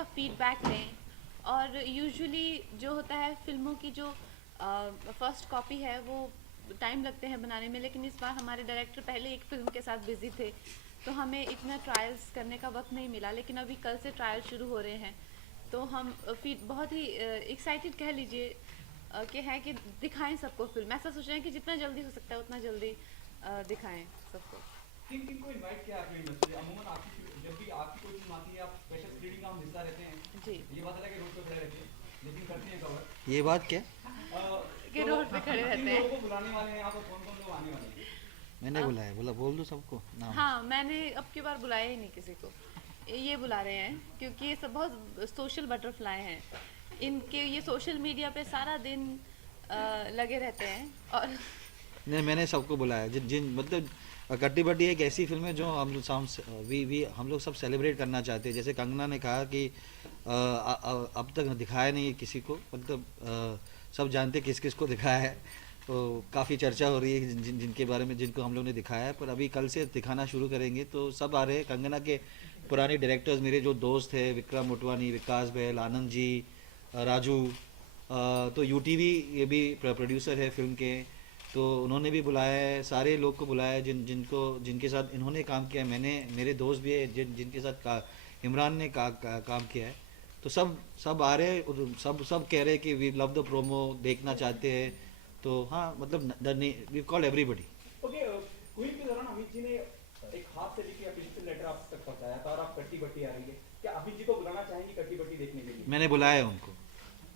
का फीडबैक लें। और यूजुअली जो होता है फिल्मों की जो फर्स्ट कॉपी है वो टाइम लगते हैं बनाने में, लेकिन इस बार हमारे डायरेक्टर पहले एक फ़िल्म के साथ बिज़ी थे तो हमें इतना ट्रायल्स करने का वक्त नहीं मिला, लेकिन अभी कल से ट्रायल शुरू हो रहे हैं। तो हम फिर बहुत ही एक्साइटेड कह लीजिए कि है कि दिखाएं सबको फिल्म। ऐसा सोच रहे हैं कि जितना जल्दी हो सकता है उतना जल्दी दिखाएं सबको। किन किन को इनवाइट किया आपने इंडस्ट्री? अमूमन आपकी जब भी आपकी कोई फिल्म आती है आप स्पेशल स्क्रीनिंग का हम हिस्सा रहते हैं। जी। ये बात अलग है रोड पे खड़े रहते हैं, लेकिन करते हैं कवर। ये बात क्या? कि तो रोड पे खड़े किन रहते लोगों हैं। को बुलाने वाले हैं आप और कौन कौन लोग आने वाले हैं? मैंने बुलाया, बोला बोल दो सबको नाम। हाँ, मैंने अब की बार बुलाया ही नहीं किसी को। ये बुला रहे हैं क्योंकि ये सब बहुत सोशल बटरफ्लाई हैं। इनके ये सोशल मीडिया पे सारा दिन लगे रहते हैं और नहीं, मैंने सबको बुलाया जिन जिन मतलब कट्टी बट्टी एक ऐसी फिल्म है जो हम लोग सब सेलिब्रेट करना चाहते हैं। जैसे कंगना ने कहा कि अब तक दिखाया नहीं है किसी को, मतलब सब जानते किस किस को दिखाया है। तो काफ़ी चर्चा हो रही है जिनके बारे में, जिनको हम लोग ने दिखाया है, पर अभी कल से दिखाना शुरू करेंगे तो सब आ रहे हैं। कंगना के पुराने डायरेक्टर्स मेरे जो दोस्त हैं, विक्रम मोटवानी, विकास बहल, आनंद जी, राजू, तो यूटीवी ये भी प्रोड्यूसर है फिल्म के, तो उन्होंने भी बुलाया है। सारे लोग को बुलाया है जिनके साथ इन्होंने काम किया है। मेरे दोस्त भी है जिनके साथ इमरान ने काम किया है। तो सब आ रहे हैं और सब कह रहे हैं कि वी लव द प्रोमो, देखना चाहते हैं। तो हाँ, मतलब we call everybody. Okay, queen के दौरान अमित जी ने एक हाथ से लिखी अफिशियल लेटर आप तक पहुंचाया था और आप कट्टी बट्टी आ रही है, क्या अमित जी को बुलाना चाहेंगे कट्टी बट्टी देखने के लिए? मैंने बुलाया है उनको,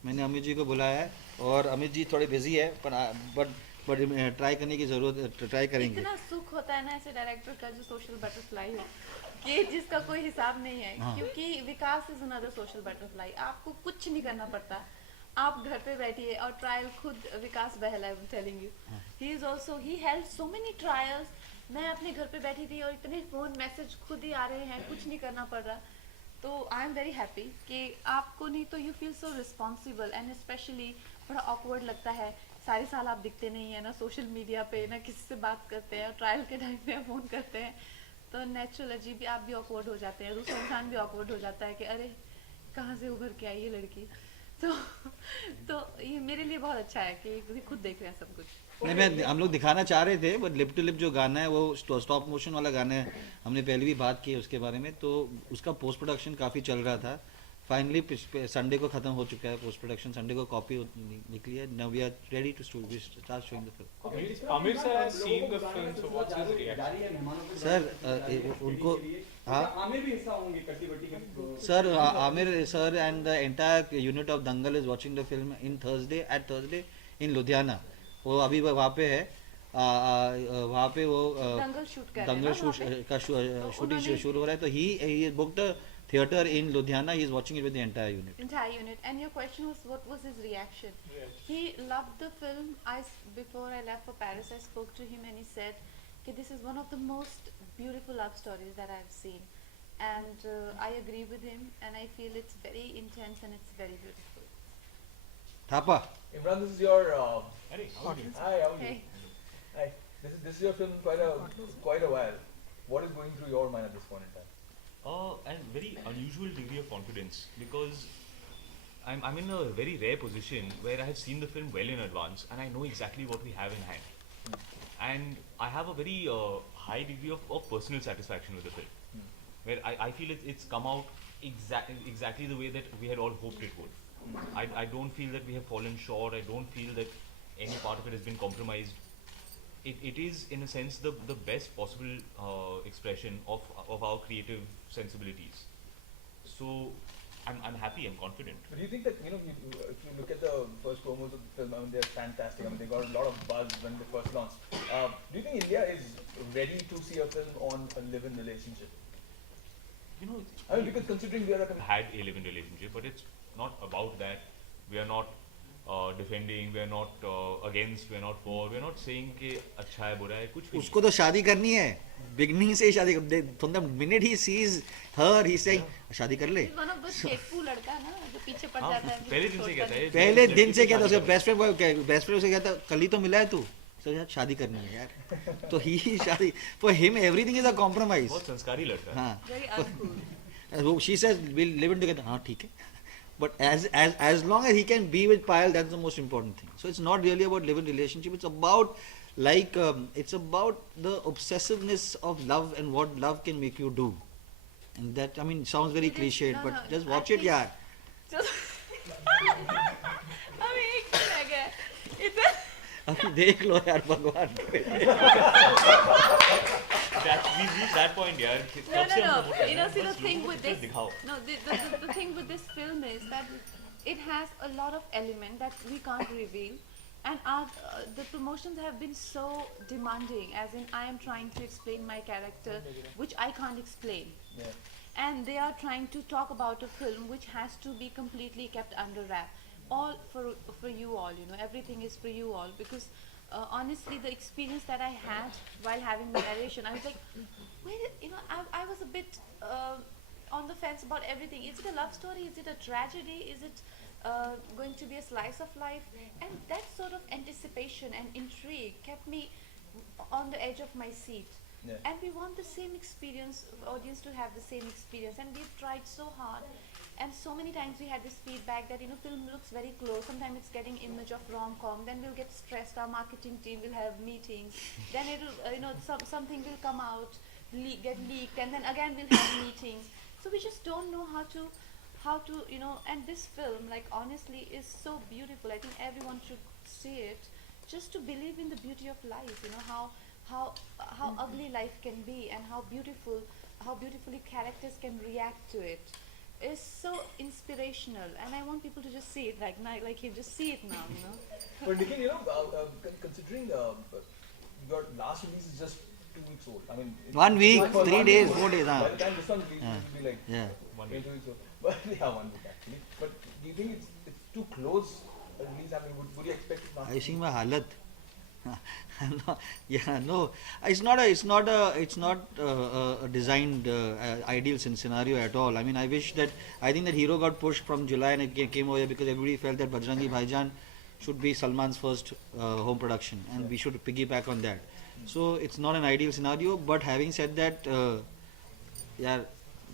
मैंने अमित जी को बुलाया है और अमित जी थोड़े बिजी है, बट ट्राई करने की ज़रूरत, ट्राई करेंगे। इतना सुख होता है ना ऐसे डायरेक्टर का जो सोशल बटरफ्लाई हो, कि जिसका कोई हिसाब नहीं है। हाँ। क्योंकि विकास इज अनदर सोशल बटरफ्लाई। आपको कुछ नहीं करना पड़ता, आप घर पे बैठिए और ट्रायल खुद Vikas Bahl, I am telling you, he is also, he held so many trials. मैं अपने घर पे बैठी थी और इतने फोन मैसेज खुद ही आ रहे हैं, कुछ नहीं करना पड़ रहा। तो आई एम वेरी हैप्पी कि आपको नहीं तो you feel so responsible and specially बड़ा ऑकवर्ड लगता है। सारे साल आप दिखते नहीं है ना सोशल मीडिया पे, ना किसी से बात करते हैं, ट्रायल के टाइम पे फ़ोन करते हैं, तो नेचुरल अजीब भी आप भी ऑकवर्ड हो जाते हैं, दूसरा इंसान भी ऑकवर्ड हो जाता है कि अरे कहाँ से उभर के आई ये लड़की। तो तो ये मेरे लिए बहुत अच्छा है कि खुद देख रहे हैं सब कुछ। नहीं, हम लोग दिखाना चाह रहे थे, बट लिप टू लिप जो गाना है वो स्टॉप मोशन वाला गाना है, हमने पहले भी बात की है उसके बारे में। तो उसका पोस्ट प्रोडक्शन काफ़ी चल रहा था। फाइनली संडे को ख़त्म हो चुका है पोस्ट प्रोडक्शन, संडे को कॉपी निकली है। Now we are ready to start showing the film. Amir sir has seen the film, so what's his reaction? Sir उनको, हाँ आमिर भी हिस्सा होंगे कट्टी बट्टी के? Sir, Aamir sir and the entire unit of Dangal is watching the film in Thursday in Ludhiana. वो अभी वहाँ पे है, वहाँ पे वो दंगल शूट कर रहे हैं दंगल ना शूट वहाँ पे? का शूटिंग शुरू हो रहा है। तो he booked a theatre in Ludhiana, he is watching it with the entire unit. Entire unit. And your question was, what was his reaction? He loved the film. Before I left for Paris, I spoke to him and he said, "Okay, this is one of the most beautiful love stories that I've seen," and I agree with him. And I feel it's very intense and it's very beautiful. Thapa, Imran, this is your. Hey, how are you? Hi, how are you? Hey, Hi. This is your film quite a while. What is going through your mind at this point in time? And very unusual degree of confidence because I'm in a very rare position where I have seen the film well in advance and I know exactly what we have in hand. And I have a very high degree of personal satisfaction with the film, where I feel it's come out exactly the way that we had all hoped it would. I don't feel that we have fallen short. I don't feel that any part of it has been compromised. It is in a sense the best possible expression of our creative sensibilities. So I'm happy, I'm confident. But do you think that if you look at the first promos of the film, I mean they're fantastic. I mean they got a lot of buzz when they first launched. Do you think India is ready to see a film on a live-in relationship? You know, I mean because considering we are like had a live-in relationship, but it's not about that. We are not defending, we are not against, we are not for, we are not saying कि अच्छा है बुरा है, कुछ भी उसको तो शादी करनी है, बिगनिंग से ही शादी from the minute he sees her ही से शादी कर ले। he's one of those Shekhu लड़का ना जो पीछे पड़ हाँ, जाता है। पहले दिन से कहता है पहले दिन से क्या कहता उसका बेस्ट फ्रेंड उसे कहता कल ही तो मिला है तू, सर यार शादी करनी है यार। तो ही शादी for him everything is a compromise. बहुत संस्कारी लड़का है। हाँ, Very uncool. She says we'll live in together. हाँ ठीक है. But as long as he can be with Payal, that's the most important thing. So it's not really about live-in relationship. It's about it's about the obsessiveness of love and what love can make you do. And that, I mean, sounds very It is- cliched, no, but no, just I watch it, think- yaar. just अभी एक दिन रह गया है. इतना अभी देख लो यार भगवान. We've reached that point, yeah. No. You know, see, the thing with this, दिखाओ. no, the thing with this film is that it has a lot of element that we can't reveal, and the promotions have been so demanding. As in, I am trying to explain my character, which I can't explain, Yeah. and they are trying to talk about a film which has to be completely kept under wrap. All for you all, you know, everything is for you all because. Honestly, the experience that I had while having the narration, I was like, wait, you know, I was a bit on the fence about everything. Is it a love story? Is it a tragedy? Is it going to be a slice of life? And that sort of anticipation and intrigue kept me on the edge of my seat. Yeah. And we want the same experience, audience to have the same experience. And we've tried so hard. And so many times we had this feedback that, you know, film looks very close. Sometimes it's getting image of rom-com. Then we'll get stressed. Our marketing team will have meetings. Then it'll, you know, something will come out, get leaked. And then again we'll have meetings. So we just don't know how to, you know, and this film, like, honestly, is so beautiful. I think everyone should see it just to believe in the beauty of life, you know, how ugly life can be and how beautifully characters can react to it. Is so inspirational, and I want people to just see it like him, just see it now, you know. But Nikhil, you know, considering your last release is just 2 weeks old. I mean, 1 week, for 3 1 days, week 4 days. By हाँ. the time this one releases, it will be like Yeah. 1 2 week. weeks old. But yeah, 1 week actually. But do you think it's too close a release? I mean, would you expect it now? I see my halat. No, yeah, no, it's not a designed ideal scenario at all. I mean, I think that Hero got pushed from July and it came over here because everybody felt that Bajrangi Bhaijaan should be Salman's first home production and we should piggyback on that. So it's not an ideal scenario, but having said that, yeah,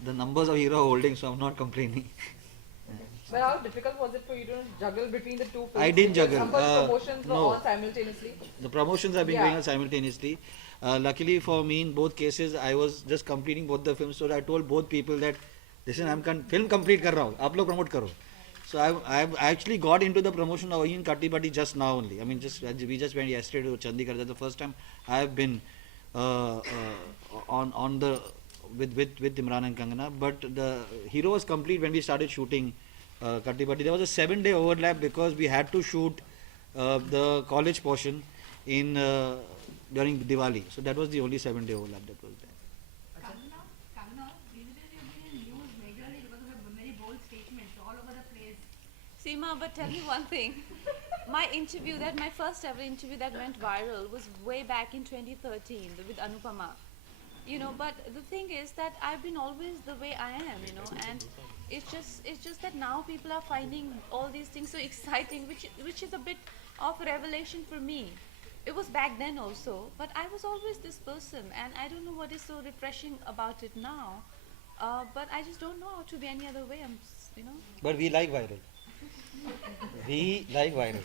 the numbers of Hero are holding, so I'm not complaining. But how difficult was it for you to juggle between the two films? I didn't Because juggle. Some of the promotions were no. on simultaneously. The promotions are being Yeah. going on simultaneously. Luckily for me, in both cases, I was just completing both the films. So I told both people that, listen, I'm film complete कर रहा हूँ, आप लोग promote करो. So I actually got into the promotion of in Katti Batti just now only. I mean, we just went yesterday to Chandigarh. That's the first time I have been on the with Imran and Kangana. But the Hero was complete when we started shooting Katti Batti. There was a 7-day overlap because we had to shoot the college portion in during Diwali. So that was the only 7-day overlap that was there. Kangana, these days you've been in news majorly because of your very bold statements all over the place. Seema, but tell me one thing. My first ever interview that went viral was way back in 2013 with Anupama. You know, but the thing is that I've been always the way I am, you know, and it's just that now people are finding all these things so exciting, which is a bit of a revelation for me. It was back then also, but I was always this person, and I don't know what is so refreshing about it now. But I just don't know how to be any other way. You know. But we like viral. We like viral.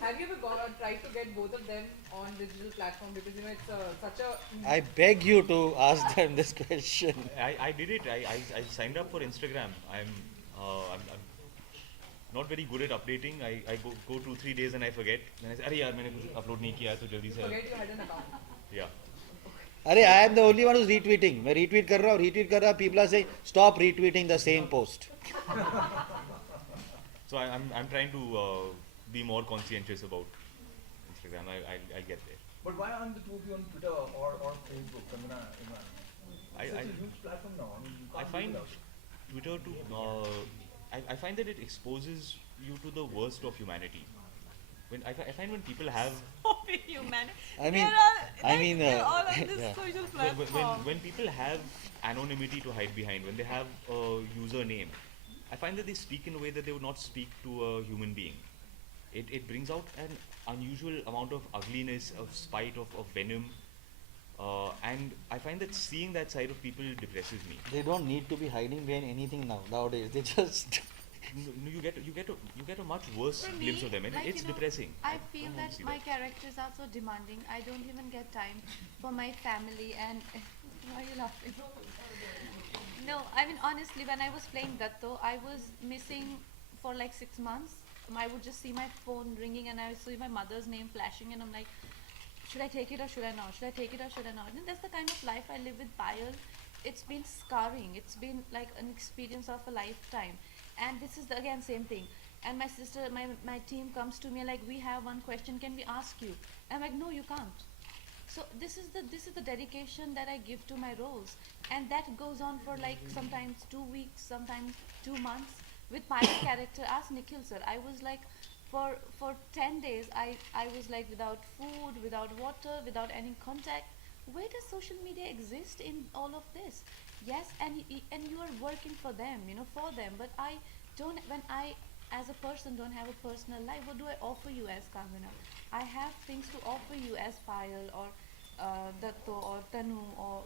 Have you ever tried to get both of them on digital platform? Because, you know, it's such a... I beg you to ask them this question. I did it. I signed up for Instagram. I'm not very good at updating. I go 2-3 days and I forget. Then I say, अरे यार मैंने कुछ upload नहीं किया तो जल्दी से. Forget you had an account. Yeah. अरे I am the only one who's retweeting. मैं retweet कर रहा हूँ. People are saying stop retweeting the same post. So I'm trying to be more conscientious about Instagram. I'll get there. But why aren't the two of you on Twitter or Facebook? Kangana, Imran? It's such I a huge platform now. I mean, you I can't find live without it. Twitter to I find that it exposes you to the worst of humanity. When I find when people have Human. I mean, they're all on this yeah. social when, platform. when people have anonymity to hide behind, when they have a username, I find that they speak in a way that they would not speak to a human being. It brings out an unusual amount of ugliness, of spite, of venom, And I find that seeing that side of people depresses me. They don't need to be hiding behind anything nowadays. They just You get a much worse For glimpse me, of them, and like, it's you know, depressing. I don't feel want to that see my characters are so demanding. I don't even get time for my family. And why are you laughing? No, I mean honestly, when I was playing Datto, I was missing for like 6 months. I would just see my phone ringing, and I would see my mother's name flashing, and I'm like, should I take it or should I not? Should I take it or should I not? And that's the kind of life I live with Payal. It's been scarring. It's been like an experience of a lifetime. And this is the, again same thing. And my sister, my team comes to me like, we have one question. Can we ask you? I'm like, no, you can't. So this is the dedication that I give to my roles, and that goes on for like sometimes 2 weeks, sometimes 2 months. With my character, ask Nikhil sir, I was like, for 10 days, I was like without food, without water, without any contact. Where does social media exist in all of this? Yes, and you are working for them, for them. But I don't. When I, as a person, don't have a personal life, what do I offer you as Kangana? I have things to offer you as Payal or Datto or Tanu or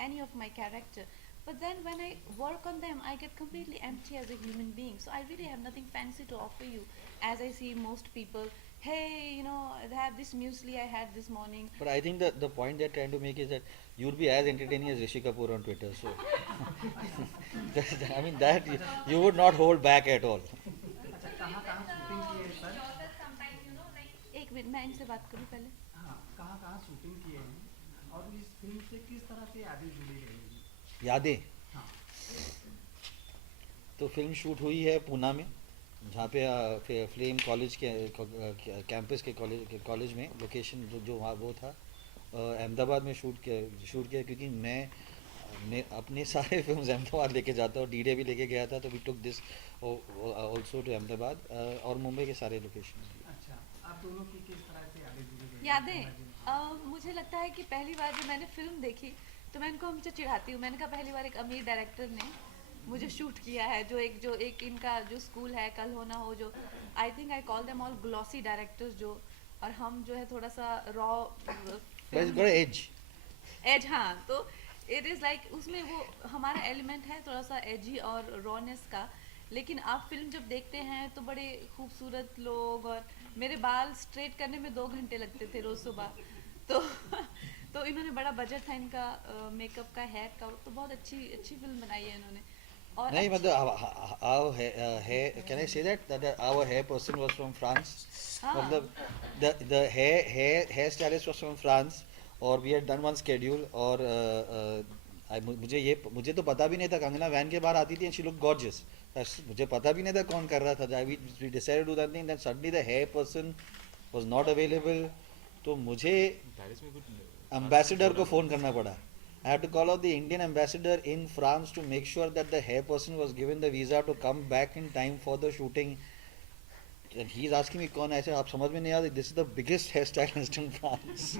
any of my character. But then when I work on them, I get completely empty as a human being. So I really have nothing fancy to offer you. As I see most people, hey, I have this muesli I had this morning. But I think that the point they're trying to make is that you'll be as entertaining as Rishi Kapoor on Twitter. So, I mean, that you would not hold back at all. अच्छा कहाँ कहाँ shooting की है sir? एक minute मैं इनसे बात करूँ पहले. हाँ कहाँ कहाँ शूटिंग किए हैं और इस फिल्म से किस तरह से यादें जुड़ी रहेंगी? यादें. हाँ तो फिल्म शूट हुई है पूना में, जहाँ पे फ्लेम कॉलेज के कैंपस के कॉलेज में लोकेशन जो वहाँ वो था. अहमदाबाद में शूट किया क्योंकि मैं अपने सारे फिल्म्स अहमदाबाद लेके जाता हूँ. डीडे भी लेके गया था, तो we took this also to Ahmedabad और मुंबई के सारे लोकेशन. अच्छा आप दोनों की किस तरह से यादें जुड़ी रहेंगी? यादें मुझे लगता है कि पहली बार जब मैंने फिल्म देखी तो मैं इनको हमेशा चिढ़ाती हूँ. मैंने कहा पहली बार एक अमीर डायरेक्टर ने मुझे शूट किया है, जो एक इनका जो स्कूल है कल होना हो, जो I think I call them all glossy directors, जो और हम जो है थोड़ा सा रॉ एज. हाँ, तो इट इज़ लाइक उसमें वो हमारा एलिमेंट है थोड़ा सा एजी और रॉनेस का. लेकिन आप फिल्म जब देखते हैं तो बड़े खूबसूरत लोग, और मेरे बाल स्ट्रेट करने में 2 घंटे लगते थे रोज़ सुबह. तो इन्होंने बड़ा बजट था इनका मेकअप का, हेयर का, तो बहुत अच्छी फिल्म बनाई है इन्होंने. और नहीं मतलब our hair, can I say that our hair person was from France? मतलब the hair stylist was from France, और we had done one schedule. और मुझे तो पता भी नहीं था. कंगना वैन के बाहर आती थी and she looked gorgeous. मुझे पता भी नहीं था कौन कर रहा था. We decided to do that thing, then suddenly the hair person was not available. तो मुझे एम्बेसडर को फ़ोन करना पड़ा. I had to call out the Indian ambassador in France to make sure that the hair person was given the visa to come back in time for the shooting. And he's asking me कौन है. ऐसे आप समझ में नहीं आ रहा. This is the biggest hairstylist in France.